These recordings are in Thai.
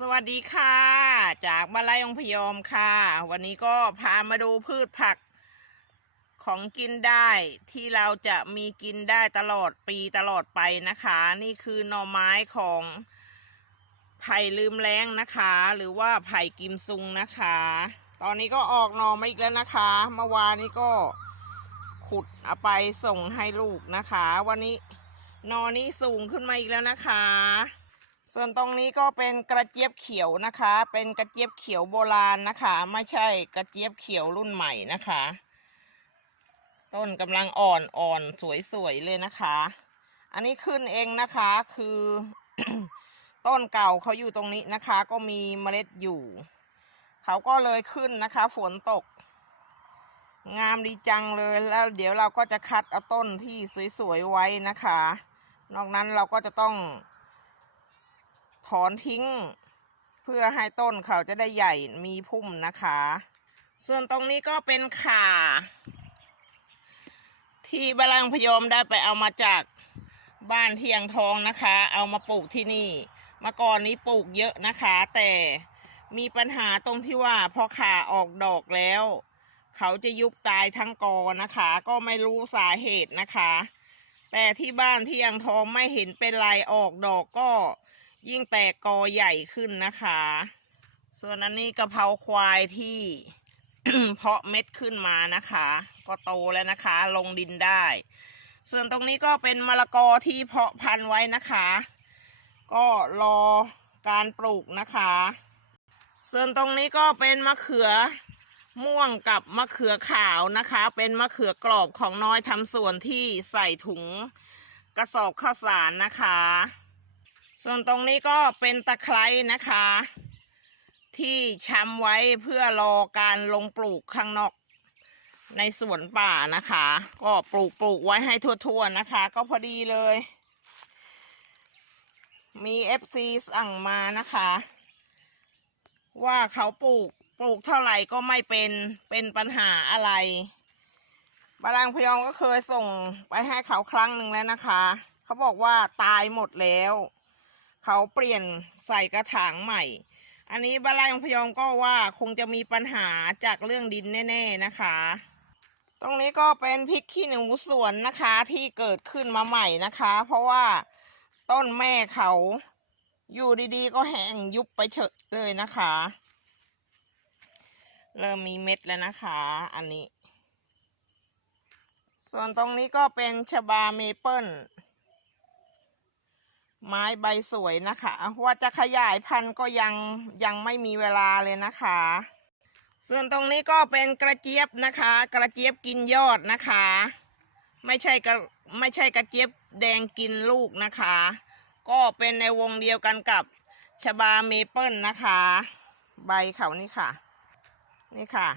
สวัสดีค่ะ จากบ้านไร่องพยอมค่ะ วันนี้ก็พามาดูพืชผักของกินได้ที่เราจะมีกินได้ตลอดปีตลอดไปนะคะ นี่คือหน่อไม้ของไผ่ลืมแรงนะคะ หรือว่าไผ่กิมซุงนะคะ ตอนนี้ก็ออกหน่อมาอีกแล้วนะคะ เมื่อวานนี้ก็ขุดเอาไปส่งให้ลูกนะคะ วันนี้หนอนี้สูงขึ้นมาอีกแล้วนะคะ ส่วนตรงนี้ก็เป็นกระเจี๊ยบเขียวนะคะ เป็นกระเจี๊ยบเขียวโบราณนะคะ ไม่ใช่กระเจี๊ยบเขียวรุ่นใหม่นะคะ ต้นกำลังอ่อนอ่อนสวยๆเลยนะคะ อันนี้ขึ้นเองนะคะคือต้นเก่าเขาอยู่ตรงนี้นะคะ ก็มีเมล็ดอยู่ เขาก็เลยขึ้นนะคะ ฝนตก งามดีจังเลยแล้วเดี๋ยวเราก็จะคัดเอาต้นที่สวยๆไว้นะคะ นอกนั้นเราก็จะต้อง ถอนทิ้ง เพื่อให้ต้นเขาจะได้ใหญ่มีพุ่มนะคะ ส่วนตรงนี้ก็เป็นข่า ที่บาลังพยอมได้ไปเอามาจากบ้านเทียงทองนะคะ เอามาปลูกที่นี่เมื่อก่อนนี้ปลูกเยอะนะคะ แต่มีปัญหาตรงที่ว่าพอข่าออกดอกแล้ว เขาจะยุบตายทั้งกอนะคะ ก็ไม่รู้สาเหตุนะคะ แต่ที่บ้านที่ยังทองไม่เห็นเป็นไรออกดอกก็ ยิ่งแตกกอใหญ่ขึ้นนะคะ ส่วนอันนี้กะเพราควายที่เพาะเม็ดขึ้นมานะคะ ก็โตแล้วนะคะ ลงดินได้ ส่วนตรงนี้ก็เป็นมะละกอที่เพาะพันธุ์ไว้นะคะ ก็รอการปลูกนะคะ ส่วนตรงนี้ก็เป็นมะเขือม่วงกับมะเขือขาวนะคะ เป็นมะเขือกรอบของน้อยทำส่วนที่ใส่ถุงกระสอบข้าวสารนะคะ ส่วนตรงนี้ก็เป็นตะไคร้นะคะ ที่ชำไว้เพื่อรอการลงปลูกข้างนอก ในสวนป่านะคะ ก็ปลูกปลูกไว้ให้ทั่วๆนะคะ ก็พอดีเลย มี FC สั่งมานะคะ ว่าเขาปลูกปลูกเท่าไหร่ก็ไม่เป็นเป็นปัญหาอะไรบาลังพยองก็เคยส่งไปให้เขาครั้งหนึ่งแล้วนะคะ เขาบอกว่าตายหมดแล้ว เขาเปลี่ยนใส่กระถางใหม่ อันนี้บาลังพยองก็ว่าคงจะมีปัญหาจากเรื่องดินแน่ ๆนะคะ ตรงนี้ก็เป็นพริกขี้หนูสวนนะคะที่เกิดขึ้นมาใหม่นะคะ เพราะว่าต้นแม่เขาอยู่ดีๆ ก็แห้งยุบไปเฉยเลยนะคะ เริ่มมีเม็ดแล้วนะคะ อันนี้ ส่วนตรงนี้ก็เป็นชบาเมเปิล ไม้ใบสวยนะคะ ว่าจะขยายพันธุ์ก็ยังยังไม่มีเวลาเลยนะคะ ส่วนตรงนี้ก็เป็นกระเจี๊ยบนะคะ กระเจี๊ยบกินยอดนะคะ ไม่ใช่กระไม่ใช่กระเจี๊ยบแดงกินลูกนะคะ ก็เป็นในวงเดียวกันกับชบาเมเปิลนะคะ ใบเขานี่ค่ะ นี่ค่ะ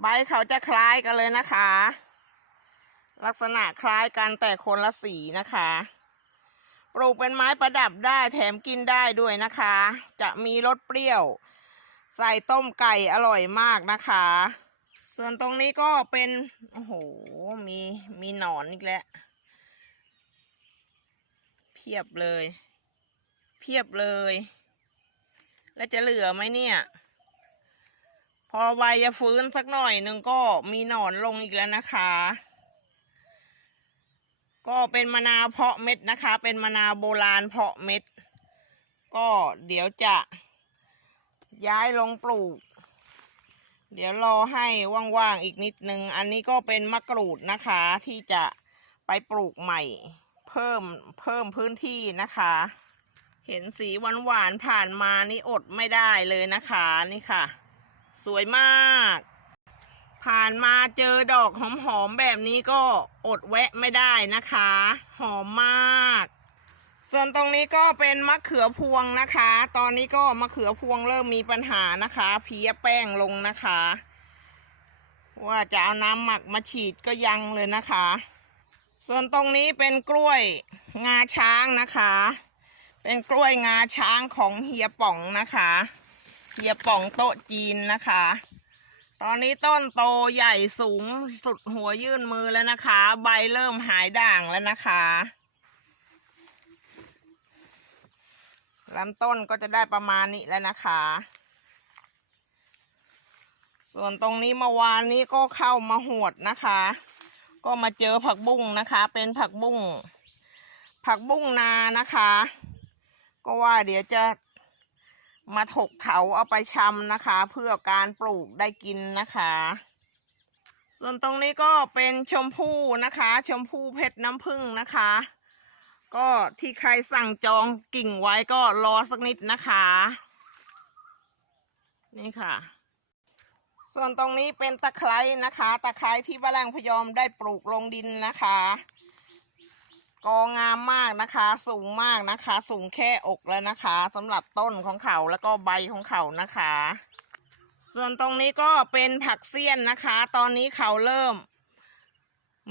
ใบเขาจะคล้ายกันเลยนะคะ ลักษณะคล้ายกันแต่คนละสีนะคะ ปลูกเป็นไม้ประดับได้แถมกินได้ด้วยนะคะ จะมีรสเปรี้ยว ใส่ต้มไก่อร่อยมากนะคะ ส่วนตรงนี้ก็เป็นโอ้โหมีมีหนอนอีกแล้วเพียบเลย เพียบเลย แล้วจะเหลือไหมเนี่ย พอใบจะฟื้นสักหน่อยหนึ่งก็มีหนอนลงอีกแล้วนะคะ ก็เป็นมะนาวเพาะเม็ดนะคะ เป็นมะนาวโบราณเพาะเม็ด ก็เดี๋ยวจะย้ายลงปลูก เดี๋ยวรอให้ว่างๆอีกนิดนึง อันนี้ก็เป็นมะกรูดนะคะที่จะไปปลูกใหม่ เพิ่มเพิ่มพื้นที่นะคะ เห็นสีหวานๆผ่านมานี่อดไม่ได้เลยนะคะนี่ค่ะ สวยมาก ผ่านมาเจอดอกหอมๆแบบนี้ก็อดแวะไม่ได้นะคะ หอมมาก ส่วนตรงนี้ก็เป็นมะเขือพวงนะคะ ตอนนี้ก็มะเขือพวงเริ่มมีปัญหานะคะ เพี้ยแป้งลงนะคะ ว่าจะเอาน้ำหมักมาฉีดก็ยังเลยนะคะ ส่วนตรงนี้เป็นกล้วยงาช้างนะคะ เป็นกล้วยงาช้างของเฮียป่องนะคะ เฮียป่องโต๊ะจีนนะคะ ตอนนี้ต้นโตใหญ่สูงสุดหัวยื่นมือแล้วนะคะ ใบเริ่มหายด่างแล้วนะคะลำต้นก็จะได้ประมาณนี้แล้วนะคะ ส่วนตรงนี้เมื่อวานนี้ก็เข้ามาหวดนะคะ ก็มาเจอผักบุ้งนะคะ เป็นผักบุ้งผักบุ้งนานะคะ ก็ว่าเดี๋ยวจะ มาถกเถาเอาไปชำนะคะ เพื่อการปลูกได้กินนะคะ ส่วนตรงนี้ก็เป็นชมพู่นะคะ ชมพู่เพชรน้ำผึ้งนะคะ ก็ที่ใครสั่งจองกิ่งไว้ก็รอสักนิดนะคะ นี่ค่ะ ส่วนตรงนี้เป็นตะไคร้นะคะ ตะไคร้ที่บ้านแรงพยอมได้ปลูกลงดินนะคะ กองามมากนะคะ สูงมากนะคะ สูงแค่อกแล้วนะคะสำหรับต้นของเขาแล้วก็ใบของเขานะคะ ส่วนตรงนี้ก็เป็นผักเสี้ยนนะคะ ตอนนี้เขาเริ่ม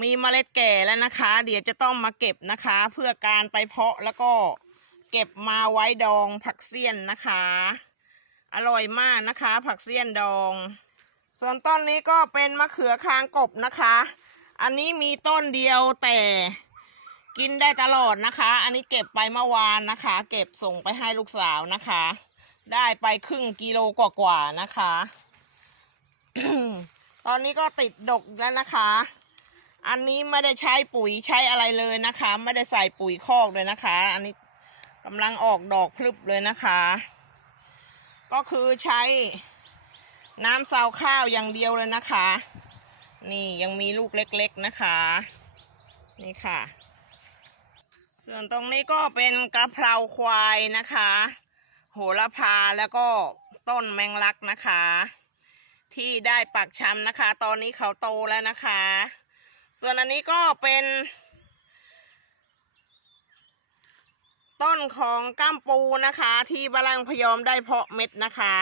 มีเมล็ดแก่แล้วนะคะ เดี๋ยวจะต้องมาเก็บนะคะ เพื่อการไปเพาะแล้วก็เก็บมาไว้ดองผักเสี้ยนนะคะ อร่อยมากนะคะ ผักเสี้ยนดอง ส่วนต้นนี้ก็เป็นมะเขือคางกบนะคะ อันนี้มีต้นเดียวแต่ กินได้ตลอดนะคะ อันนี้เก็บไปเมื่อวานนะคะ เก็บส่งไปให้ลูกสาวนะคะ ได้ไปครึ่งกิโลกว่าๆนะคะ ตอนนี้ก็ติดดกแล้วนะคะ อันนี้ไม่ได้ใช้ปุ๋ยใช้อะไรเลยนะคะ ไม่ได้ใส่ปุ๋ยคอกเลยนะคะ อันนี้กำลังออกดอกพลึบเลยนะคะ ก็คือใช้น้ำซาวข้าวอย่างเดียวเลยนะคะ นี่ยังมีลูกเล็กๆนะคะ นี่ค่ะ ส่วนตรงนี้ก็เป็นกระเพราควายนะคะ โหระพาแล้วก็ต้นแมงลักนะคะ ที่ได้ปักช้ำนะคะ ตอนนี้เขาโตแล้วนะคะ ส่วนอันนี้ก็เป็น ต้นของก้ามปูนะคะ ที่บาลังพยอมได้เพาะเม็ดนะคะ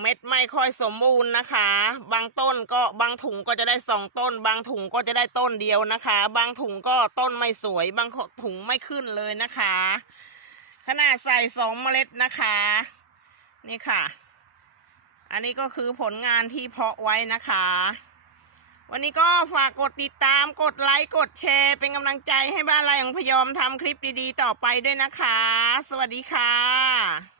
เม็ดไม่ค่อยสมบูรณ์นะคะ บางต้นก็บางถุงก็จะได้สองต้น บางถุงก็จะได้ต้นเดียวนะคะ บางถุงก็ต้นไม่สวย บางถุงไม่ขึ้นเลยนะคะ ขนาดใส่สองเมล็ดนะคะ นี่ค่ะ อันนี้ก็คือผลงานที่เพาะไว้นะคะ วันนี้ก็ฝากกดติดตามกดไลค์กดแชร์ เป็นกำลังใจให้บ้านไรของพยอมทำคลิปดีๆ ต่อไปด้วยนะคะ สวัสดีค่ะ